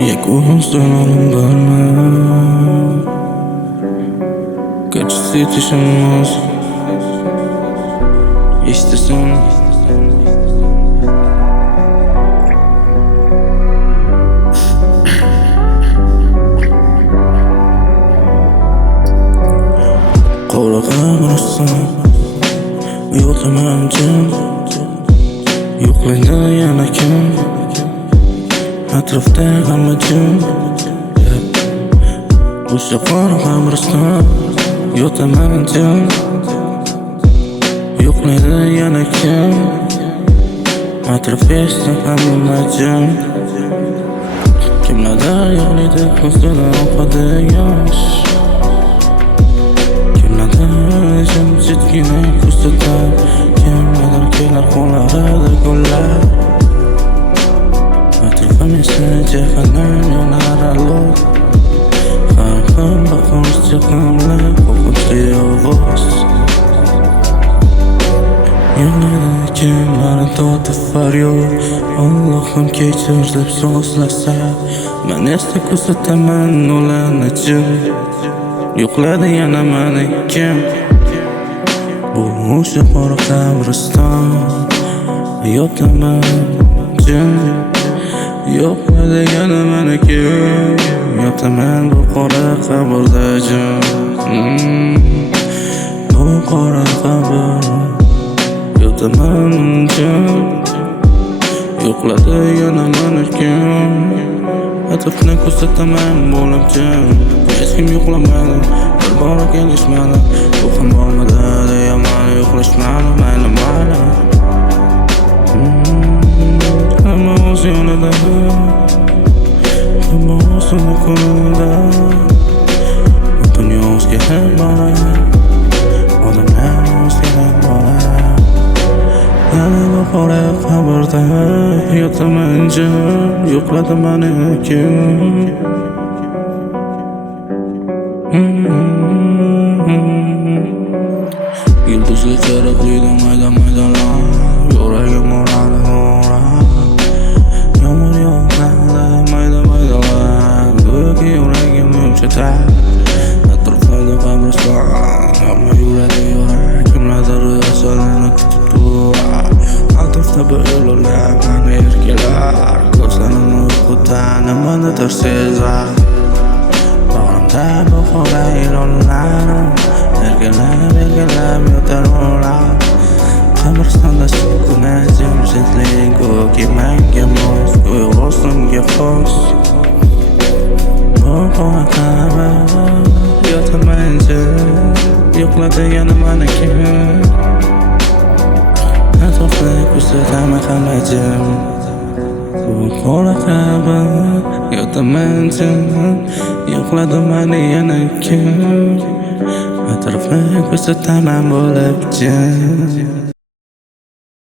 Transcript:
Yakınlarım bana kaçısı yetişemez. İstesem Qo'rqib rossam yo'qman jim, yo'qlaydi yana kim atrofda hamma jim. O'sha qora qabriston yo'qman jim, yo'qlaydi yana kim atrofda hamma jim. Kimlardir yo'qlaydi ko'zida oqadi yosh, jimjitgina ko'rsatar, kimlardir kelar qo'llarida gullar. Atrofim esa jahannam yonar aloq, har xil bahor chiqimlar qo'rqinchli ovoz. Yonida kimlarni tortib faryod, Allohim kechir deb so'zlasa, men esa ko'rsataman ularni jim, yo'qladi yana meni kim. Bu o'sha qora qabriston yo'qman jim, yo'qladi yana meni kim. Yotaman bu qora qabrda jim, bu qora qabr yotaman jim, yo'qladi yana meni kim. Atrofni ko'rsataman bo'lib jim, hech kim yo'qlamadi, bir bora kelishmadi. Bu ham bo'lmadi deyaman, yo'qlashmadi mayli mayli. Hamma o'z yo'lida, hamma o'zini ko'rida. Dunyo o'zga ham bora, odamlar o'zga ham bora. Yana bu qora qabrda yotaman jim, yo'qladi meni kim. Yulduzli charaqlida mayda-maydalar, yuragim uradi o'rab. Yomg'ir yog'ganda mayda-maydalar, go'yoki yuragim yumshatar. Atrofda qabriston, hamma yuradi yurak, kimlardir asalini kutib turar. Atrofda bo'lar meni erkalar, ko'zlarini uyqudan nimanidir sezar. Bag'rimda bu qora ilonlar erkalab yotar ular. Qabristonda sukunat, jimjitlik, go'yoki menga mos, uyg'osimga xos. Bu qora qabr yotaman jim, yo'qladi yana meni kim. Atrofda ko'rsataman hamma jim, bu qora qabr yotaman jim, yo'qladi meni yana kim. Atrofni ko'rsataman bo'lib jim.